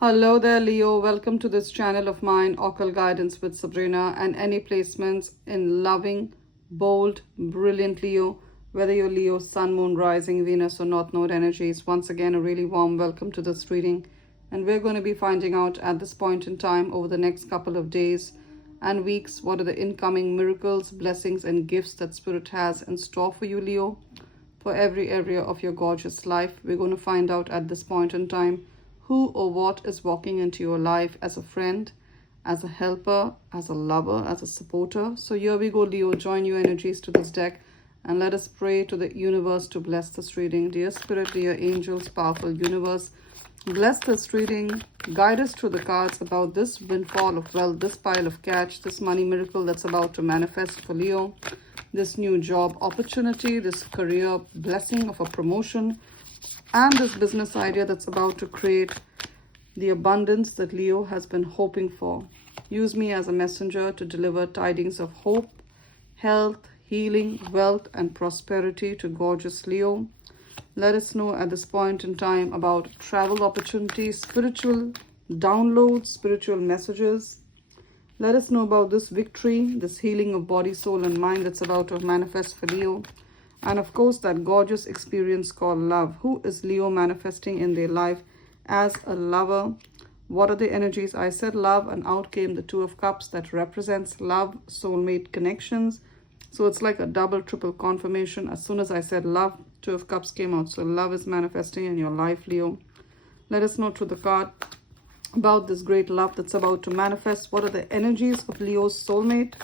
Hello there, Leo. Welcome to this channel of mine, Occult Guidance with Sabrina, and any placements in loving, bold, brilliant Leo, whether you're Leo, Sun, Moon, Rising, Venus, or North Node energies. Once again, a really warm welcome to this reading. And we're going to be finding out at this point in time over the next couple of days and weeks what are the incoming miracles, blessings, and gifts that Spirit has in store for you, Leo, for every area of your gorgeous life. We're going to find out at this point in time who or what is walking into your life as a friend, as a helper, as a lover, as a supporter. So here we go, Leo. Join your energies to this deck and let us pray to the universe to bless this reading. Dear Spirit, dear angels, powerful universe, bless this reading. Guide us through the cards about this windfall of wealth, this pile of cash, this money miracle that's about to manifest for Leo, this new job opportunity, this career blessing of a promotion, and this business idea that's about to create the abundance that Leo has been hoping for. Use me as a messenger to deliver tidings of hope, health, healing, wealth, and prosperity to gorgeous Leo. Let us know at this point in time about travel opportunities, spiritual downloads, spiritual messages. Let us know about this victory, this healing of body, soul, and mind that's about to manifest for Leo. And of course, that gorgeous experience called love. Who is Leo manifesting in their life as a lover? What are the energies? I said love, and out came the Two of Cups that represents love, soulmate connections. So it's like a double, triple confirmation. As soon as I said love, Two of Cups came out. So love is manifesting in your life, Leo. Let us know through the card about this great love that's about to manifest. What are the energies of Leo's soulmate?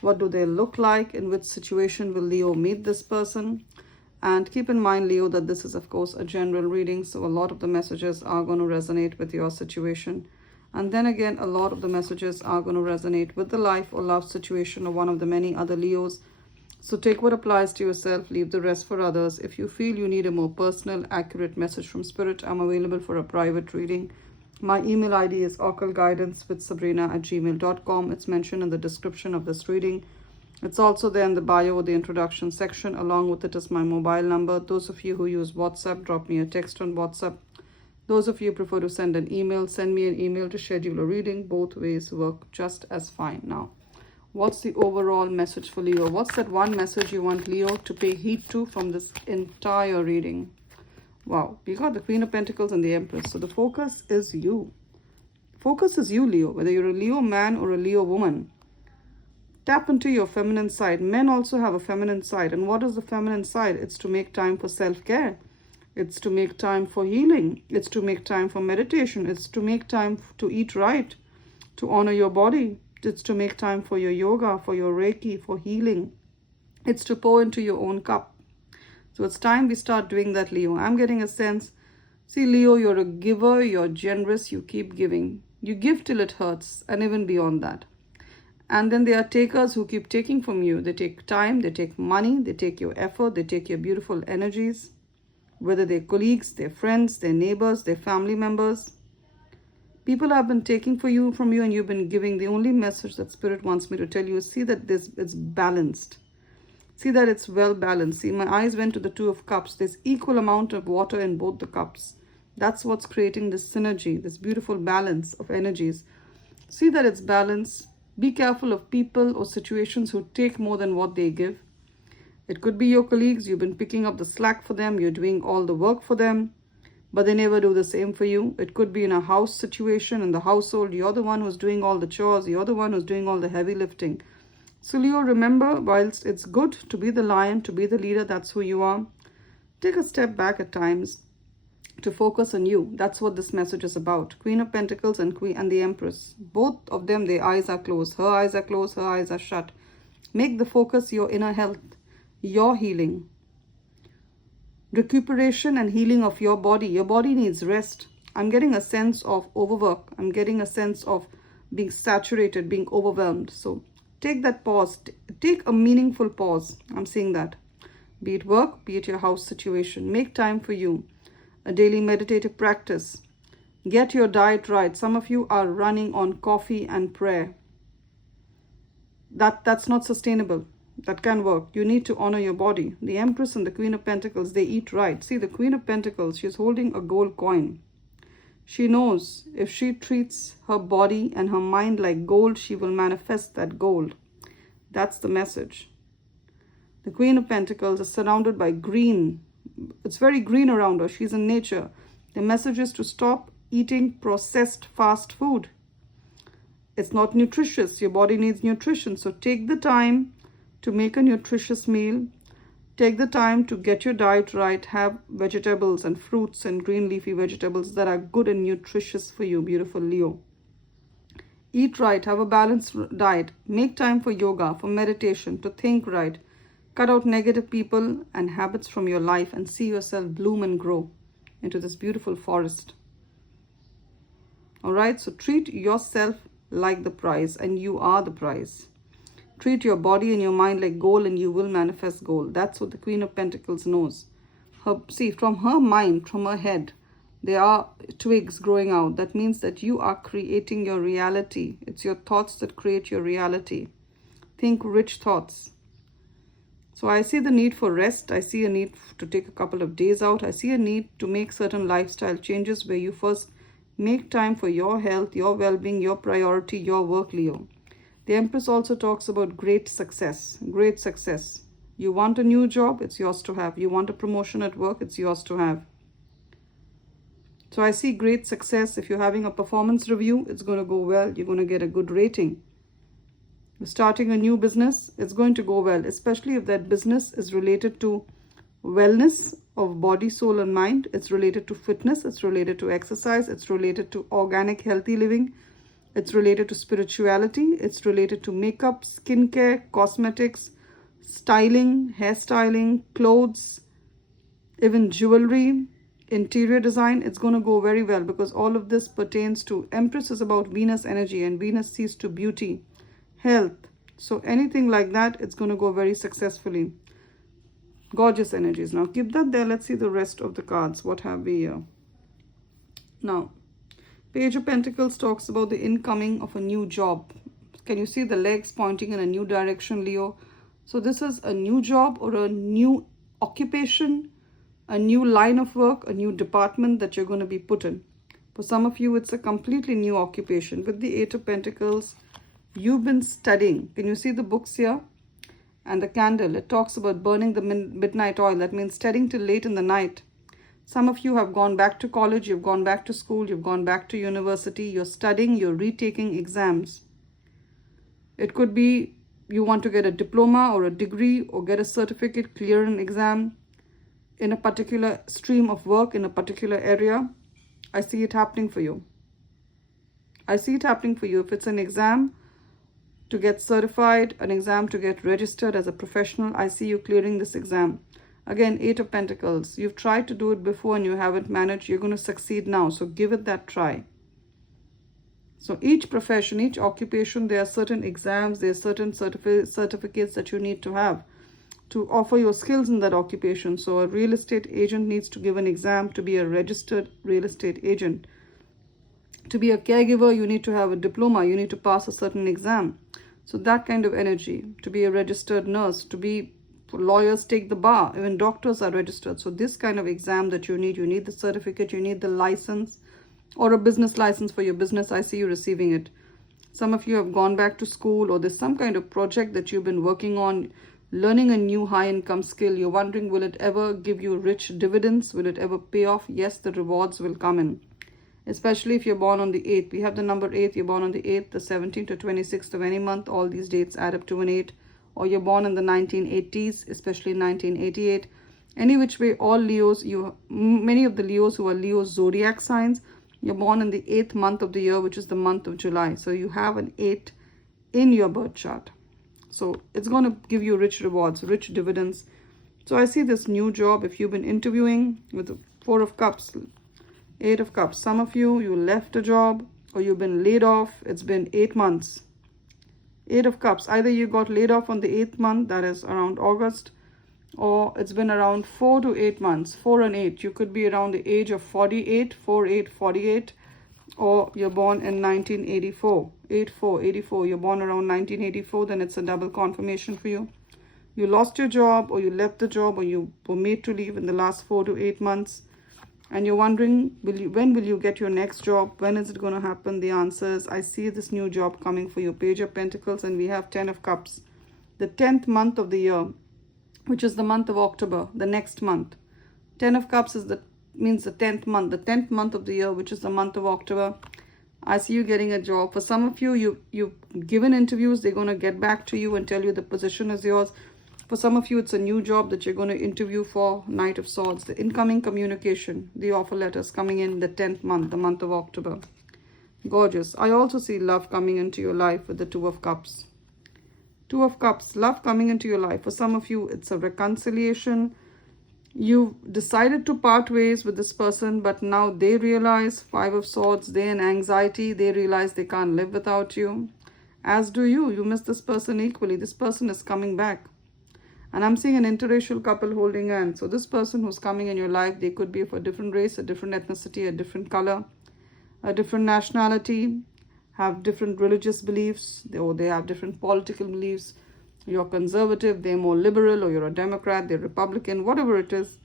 What do they look like? In which situation will Leo meet this person? And keep in mind, Leo, that this is, of course, a general reading. So a lot of the messages are going to resonate with your situation. And then again, a lot of the messages are going to resonate with the life or love situation of one of the many other Leos. So take what applies to yourself, leave the rest for others. If you feel you need a more personal, accurate message from Spirit, I'm available for a private reading. My email ID is occultguidancewithsabrina@gmail.com. It's mentioned in the description of this reading. It's also there in the bio or the introduction section. Along with it is my mobile number. Those of you who use WhatsApp, drop me a text on WhatsApp. Those of you who prefer to send an email, send me an email to schedule a reading. Both ways work just as fine. Now, what's the overall message for Leo? What's that one message you want Leo to pay heed to from this entire reading? Wow, we got the Queen of Pentacles and the Empress. So the focus is you. Focus is you, Leo. Whether you're a Leo man or a Leo woman, tap into your feminine side. Men also have a feminine side. And what is the feminine side? It's to make time for self-care. It's to make time for healing. It's to make time for meditation. It's to make time to eat right, to honor your body. It's to make time for your yoga, for your Reiki, for healing. It's to pour into your own cup. So it's time we start doing that, Leo. I'm getting a sense. See, Leo, you're a giver. You're generous. You keep giving. You give till it hurts, and even beyond that. And then there are takers who keep taking from you. They take time. They take money. They take your effort. They take your beautiful energies. Whether they're colleagues, their friends, their neighbors, their family members. People have been taking from you, and you've been giving. The only message that Spirit wants me to tell you is see that it's balanced. See that it's well balanced. See, my eyes went to the Two of Cups. There's equal amount of water in both the cups. That's what's creating this synergy, this beautiful balance of energies. See that it's balanced. Be careful of people or situations who take more than what they give. It could be your colleagues. You've been picking up the slack for them. You're doing all the work for them, but they never do the same for you. It could be in a house situation, in the household. You're the one who's doing all the chores. You're the one who's doing all the heavy lifting. So Leo, remember, whilst it's good to be the lion, to be the leader, that's who you are, take a step back at times to focus on you. That's what this message is about. Queen of Pentacles and the Empress. Both of them, their eyes are closed. Her eyes are closed, her eyes are shut. Make the focus your inner health, your healing, recuperation and healing of your body. Your body needs rest. I'm getting a sense of overwork. I'm getting a sense of being saturated, being overwhelmed. So take that pause. Take a meaningful pause. I'm seeing that. Be it work, be it your house situation. Make time for you. A daily meditative practice. Get your diet right. Some of you are running on coffee and prayer. That's not sustainable. That can work. You need to honor your body. The Empress and the Queen of Pentacles, they eat right. See, the Queen of Pentacles, she's holding a gold coin. She knows if she treats her body and her mind like gold, she will manifest that gold. That's the message. The Queen of Pentacles is surrounded by green. It's very green around her. She's in nature. The message is to stop eating processed fast food. It's not nutritious. Your body needs nutrition. So take the time to make a nutritious meal. Take the time to get your diet right. Have vegetables and fruits and green leafy vegetables that are good and nutritious for you, beautiful Leo. Eat right. Have a balanced diet. Make time for yoga, for meditation, to think right. Cut out negative people and habits from your life and see yourself bloom and grow into this beautiful forest. All right, so treat yourself like the prize, and you are the prize. Treat your body and your mind like gold, and you will manifest gold. That's what the Queen of Pentacles knows. See, from her mind, from her head, there are twigs growing out. That means that you are creating your reality. It's your thoughts that create your reality. Think rich thoughts. So I see the need for rest. I see a need to take a couple of days out. I see a need to make certain lifestyle changes where you first make time for your health, your well-being, your priority, your work, Leo. The Empress also talks about great success. Great success. You want a new job, it's yours to have. You want a promotion at work, it's yours to have. So I see great success. If you're having a performance review, it's going to go well. You're going to get a good rating. Starting a new business, it's going to go well, especially if that business is related to wellness of body, soul, and mind. It's related to fitness, it's related to exercise, it's related to organic, healthy living, it's related to spirituality, it's related to makeup, skincare, cosmetics, styling, hairstyling, clothes, even jewelry, interior design. It's going to go very well because all of this pertains to Empress is about Venus energy, and Venus sees to beauty, health. So anything like that, it's going to go very successfully. Gorgeous energies. Now keep that there. Let's see the rest of the cards. What have we here? Now, Page of Pentacles talks about the incoming of a new job. Can you see the legs pointing in a new direction, Leo? So this is a new job or a new occupation, a new line of work, a new department that you're going to be put in. For some of you, it's a completely new occupation. With the Eight of Pentacles, you've been studying. Can you see the books here? And the candle, it talks about burning the midnight oil. That means studying till late in the night. Some of you have gone back to college, you've gone back to school, you've gone back to university, you're studying, you're retaking exams. It could be you want to get a diploma or a degree or get a certificate, clear an exam in a particular stream of work, in a particular area. I see it happening for you. I see it happening for you. If it's an exam to get certified, an exam to get registered as a professional, I see you clearing this exam. Again, Eight of Pentacles. You've tried to do it before and you haven't managed. You're going to succeed now. So give it that try. So each profession, each occupation, there are certain exams, there are certain certificates that you need to have to offer your skills in that occupation. So a real estate agent needs to give an exam to be a registered real estate agent. To be a caregiver, you need to have a diploma. You need to pass a certain exam. So that kind of energy. To be a registered nurse, to be lawyers take the bar, even doctors are registered. So this kind of exam that you need the certificate, you need the license or a business license for your business. I see you receiving it. Some of you have gone back to school, or there's some kind of project that you've been working on, learning a new high income skill. You're wondering, will it ever give you rich dividends? Will it ever pay off? Yes, the rewards will come in. Especially if you're born on the 8th. We have the number 8. You're born on the 8th, the 17th to 26th of any month. All these dates add up to an 8. Or you're born in the 1980s, especially 1988. Any which way, all Leos, many of the Leos who are Leo zodiac signs, you're born in the 8th month of the year, which is the month of July. So you have an 8 in your birth chart. So it's going to give you rich rewards, rich dividends. So I see this new job. If you've been interviewing with the 4 of Cups, 8 of Cups. Some of you, you left a job or you've been laid off. It's been 8 months. 8 of Cups. Either you got laid off on the 8th month, that is around August, or it's been around 4 to 8 months. 4 and 8. You could be around the age of 48, 4, 48, or you're born in 1984. 84. You're born around 1984, then it's a double confirmation for you. You lost your job, or you left the job, or you were made to leave in the last 4 to 8 months. And you're wondering, when will you get your next job? When is it going to happen? The answer is, I see this new job coming for you. Page of Pentacles, and we have 10 of Cups. The 10th month of the year, which is the month of October, the next month. 10 of Cups means the 10th month. The 10th month of the year, which is the month of October. I see you getting a job. For some of you, you've given interviews. They're going to get back to you and tell you the position is yours. For some of you, it's a new job that you're going to interview for. Knight of Swords, the incoming communication, the offer letters coming in the 10th month, the month of October. Gorgeous. I also see love coming into your life with the 2 of Cups. 2 of Cups, love coming into your life. For some of you, it's a reconciliation. You've decided to part ways with this person, but now they realize, 5 of Swords, they're in anxiety. They realize they can't live without you. As do you. You miss this person equally. This person is coming back. And I'm seeing an interracial couple holding hands. So this person who's coming in your life, they could be of a different race, a different ethnicity, a different color, a different nationality, have different religious beliefs, or they have different political beliefs. You're conservative, they're more liberal, or you're a Democrat, they're Republican, whatever it is.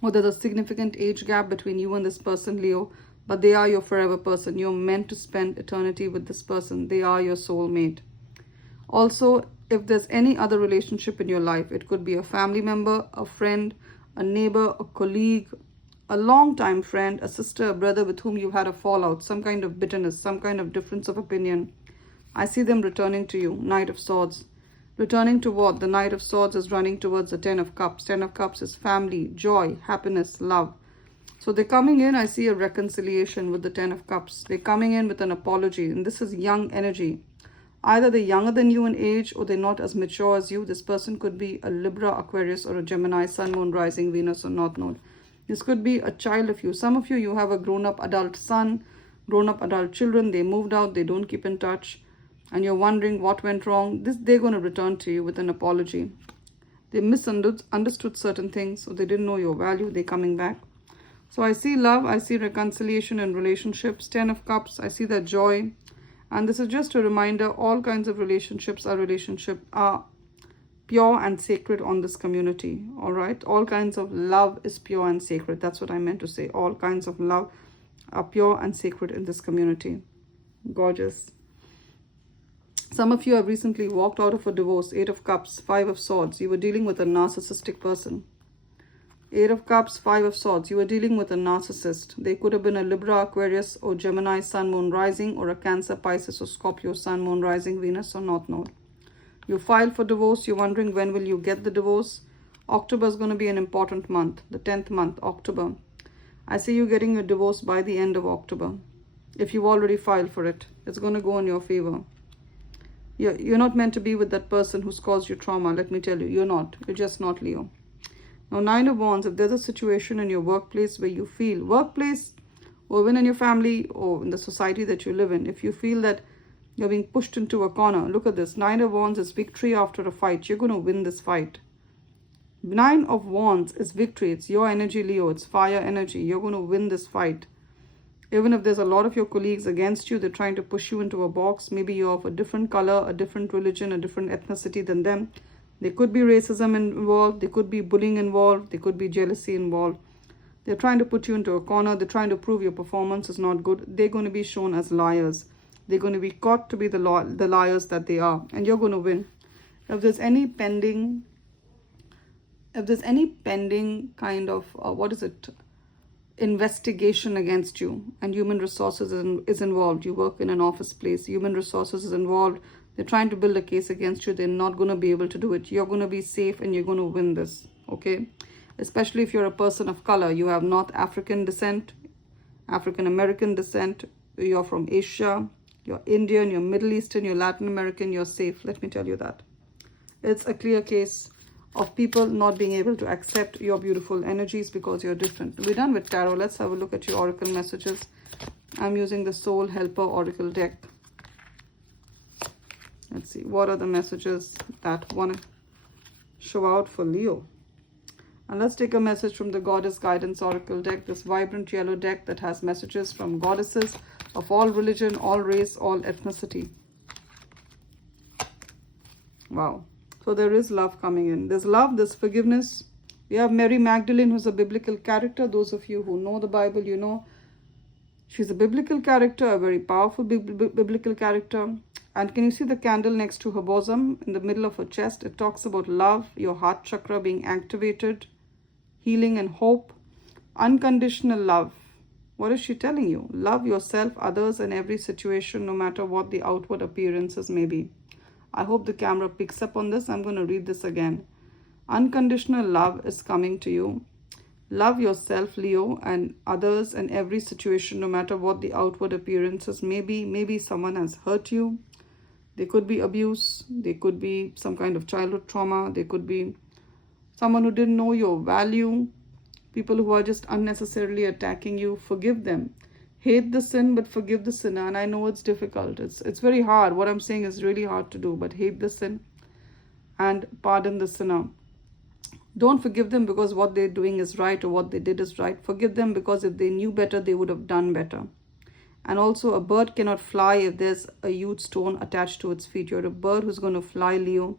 Or there's a significant age gap between you and this person, Leo, but they are your forever person. You're meant to spend eternity with this person. They are your soulmate. Also, if there's any other relationship in your life, it could be a family member, a friend, a neighbor, a colleague, a longtime friend, a sister, a brother with whom you've had a fallout, some kind of bitterness, some kind of difference of opinion. I see them returning to you. Knight of Swords. Returning to what? The Knight of Swords is running towards the 10 of Cups. 10 of Cups is family, joy, happiness, love. So they're coming in. I see a reconciliation with the 10 of Cups. They're coming in with an apology. And this is young energy. Either they're younger than you in age, or they're not as mature as you. This person could be a Libra, Aquarius, or a Gemini, Sun, Moon, Rising, Venus, or North Node. This could be a child of you. Some of you, you have a grown-up adult son, grown-up adult children. They moved out. They don't keep in touch. And you're wondering what went wrong. They're going to return to you with an apology. They misunderstood certain things, so they didn't know your value. They're coming back. So I see love. I see reconciliation in relationships. 10 of Cups. I see that joy. And this is just a reminder, all kinds of relationships are pure and sacred on this community. All right. All kinds of love is pure and sacred. That's what I meant to say. All kinds of love are pure and sacred in this community. Gorgeous. Some of you have recently walked out of a divorce. 8 of Cups, 5 of Swords. You were dealing with a narcissistic person. 8 of Cups, 5 of Swords. You were dealing with a narcissist. They could have been a Libra, Aquarius, or Gemini, Sun, Moon, Rising, or a Cancer, Pisces, or Scorpio, Sun, Moon, Rising, Venus, or North Node. You filed for divorce. You're wondering when will you get the divorce. October is going to be an important month. The 10th month, October. I see you getting your divorce by the end of October. If you've already filed for it, it's going to go in your favor. You're not meant to be with that person who's caused you trauma. Let me tell you, you're not. You're just not, Leo. Now, 9 of Wands, if there's a situation in your workplace where you feel, workplace, or even in your family, or in the society that you live in, if you feel that you're being pushed into a corner, look at this. 9 of Wands is victory after a fight. You're going to win this fight. 9 of Wands is victory. It's your energy, Leo. It's fire energy. You're going to win this fight. Even if there's a lot of your colleagues against you, they're trying to push you into a box. Maybe you're of a different color, a different religion, a different ethnicity than them. There could be racism involved. There could be bullying involved. There could be jealousy involved. They're trying to put you into a corner. They're trying to prove your performance is not good. They're going to be shown as liars. They're going to be caught to be the liars that they are. And you're going to win. If there's any pending kind of, investigation against you, and human resources is involved. You work in an office place. Human resources is involved. They're trying to build a case against you. They're not going to be able to do it. You're going to be safe and you're going to win this. Okay. Especially if you're a person of color. You have North African descent, African American descent. You're from Asia. You're Indian. You're Middle Eastern. You're Latin American. You're safe. Let me tell you that. It's a clear case of people not being able to accept your beautiful energies because you're different. We're done with tarot. Let's have a look at your oracle messages. I'm using the Soul Helper Oracle deck. Let's see. What are the messages that want to show out for Leo? And let's take a message from the Goddess Guidance Oracle deck. This vibrant yellow deck that has messages from goddesses of all religion, all race, all ethnicity. Wow. So there is love coming in. There's love, there's forgiveness, We have Mary Magdalene, who's a biblical character. Those of you who know the Bible, you know she's a biblical character, a very powerful biblical character. And can you see the candle next to her bosom, in the middle of her chest? It talks about love, your heart chakra being activated, healing and hope, unconditional love. What is she telling you? Love yourself, others, and every situation, no matter what the outward appearances may be. I hope the camera picks up on this. I'm going to read this again. Unconditional love is coming to you. Love yourself, Leo, and others and every situation, no matter what the outward appearances may be. Maybe someone has hurt you. There could be abuse. There could be some kind of childhood trauma. There could be someone who didn't know your value. People who are just unnecessarily attacking you. Forgive them. Hate the sin, but forgive the sinner. And I know it's difficult. It's very hard. What I'm saying is really hard to do. But hate the sin and pardon the sinner. Don't forgive them because what they're doing is right or what they did is right. Forgive them because if they knew better, they would have done better. And also, a bird cannot fly if there's a huge stone attached to its feet. You're a bird who's going to fly, Leo.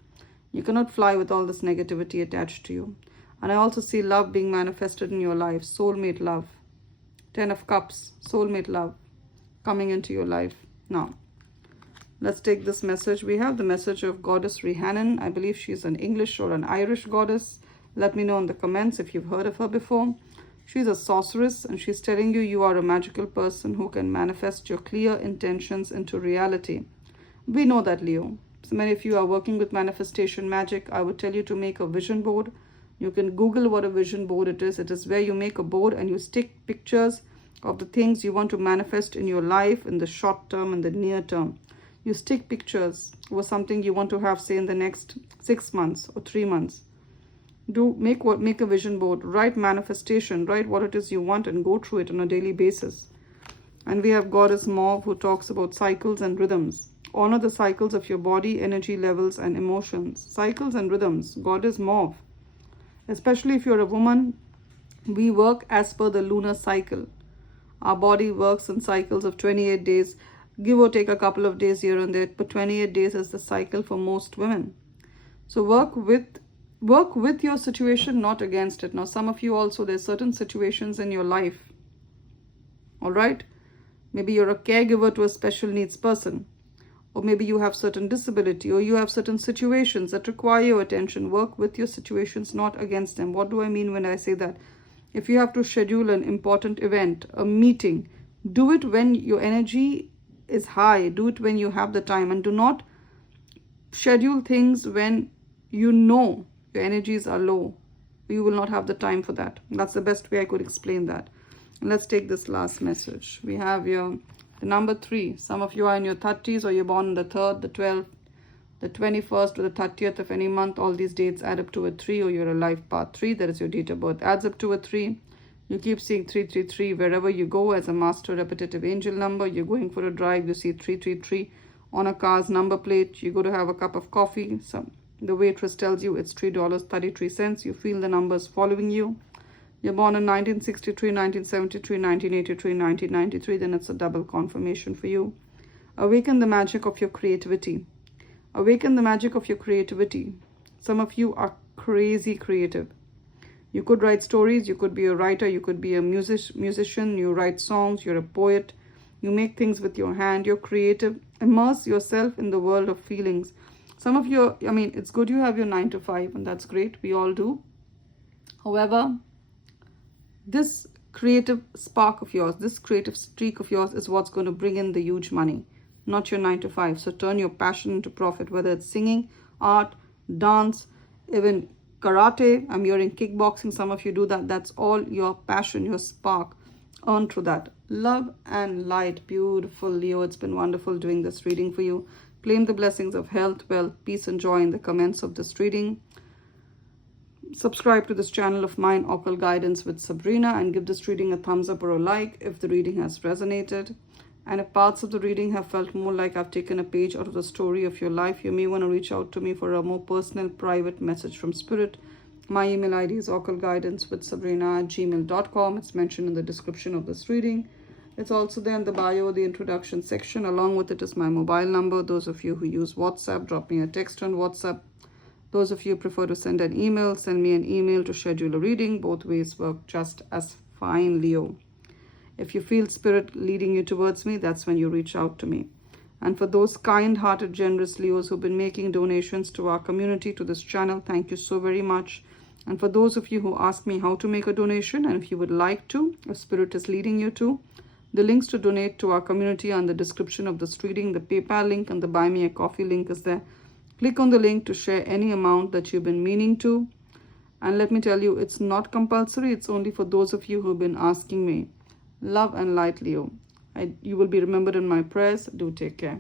You cannot fly with all this negativity attached to you. And I also see love being manifested in your life. Soulmate love. 10 of Cups. Soulmate love coming into your life. Now, let's take this message. We have the message of Goddess Rhiannon. I believe she's an English or an Irish goddess. Let me know in the comments if you've heard of her before. She's a sorceress and she's telling you you are a magical person who can manifest your clear intentions into reality. We know that, Leo. So many of you are working with manifestation magic. I would tell you to make a vision board. You can Google what a vision board it is. It is where you make a board and you stick pictures of the things you want to manifest in your life in the short term and the near term. You stick pictures or something you want to have, say, in the next 6 months or 3 months. Make a vision board, write manifestation, write what it is you want and go through it on a daily basis. And we have Goddess Mauve, who talks about cycles and rhythms. Honor the cycles of your body, energy levels and emotions. Cycles and rhythms. Goddess Mauve. Especially if you're a woman, we work as per the lunar cycle. Our body works in cycles of 28 days, give or take a couple of days here and there, but 28 days is the cycle for most women. So work with your situation, not against it. Now, some of you also, there's certain situations in your life. All right. Maybe you're a caregiver to a special needs person. Or maybe you have certain disability, or you have certain situations that require your attention. Work with your situations, not against them. What do I mean when I say that? If you have to schedule an important event, a meeting, do it when your energy is high. Do it when you have the time. And do not schedule things when you know your energies are low. You will not have the time for that. That's the best way I could explain that. Let's take this last message. We have here the number 3. Some of you are in your 30s or you're born on the 3rd, the 12th, the 21st or the 30th of any month. All these dates add up to a 3, or you're a life path 3. That is your date of birth. Adds up to a 3. You keep seeing 333 wherever you go as a master repetitive angel number. You're going for a drive. You see 333 on a car's number plate. You go to have a cup of coffee. The waitress tells you it's $3.33. You feel the numbers following you. You're born in 1963, 1973, 1983, 1993. Then it's a double confirmation for you. Awaken the magic of your creativity. Awaken the magic of your creativity. Some of you are crazy creative. You could write stories. You could be a writer. You could be a musician. You write songs. You're a poet. You make things with your hand. You're creative. Immerse yourself in the world of feelings. Some of you, it's good you have your 9 to 5, and that's great. We all do. However, this creative spark of yours, this creative streak of yours is what's going to bring in the huge money, not your 9 to 5. So turn your passion into profit, whether it's singing, art, dance, even karate. I'm hearing kickboxing. Some of you do that. That's all your passion, your spark. Earn through that. Love and light. Beautiful, Leo. It's been wonderful doing this reading for you. Claim the blessings of health, wealth, peace, and joy in the comments of this reading. Subscribe to this channel of mine, Occult Guidance with Sabrina, and give this reading a thumbs up or a like if the reading has resonated. And if parts of the reading have felt more like I've taken a page out of the story of your life, you may want to reach out to me for a more personal, private message from Spirit. My email ID is occultguidancewithsabrina@gmail.com. It's mentioned in the description of this reading. It's also there in the bio, the introduction section. Along with it is my mobile number. Those of you who use WhatsApp, drop me a text on WhatsApp. Those of you who prefer to send an email, send me an email to schedule a reading. Both ways work just as fine, Leo. If you feel spirit leading you towards me, that's when you reach out to me. And for those kind-hearted, generous Leos who've been making donations to our community, to this channel, thank you so very much. And for those of you who ask me how to make a donation, and if you would like to, if spirit is leading you to, the links to donate to our community are in the description of this reading. The PayPal link and the Buy Me a Coffee link is there. Click on the link to share any amount that you've been meaning to. And let me tell you, it's not compulsory. It's only for those of you who've been asking me. Love and light, Leo. You will be remembered in my prayers. Do take care.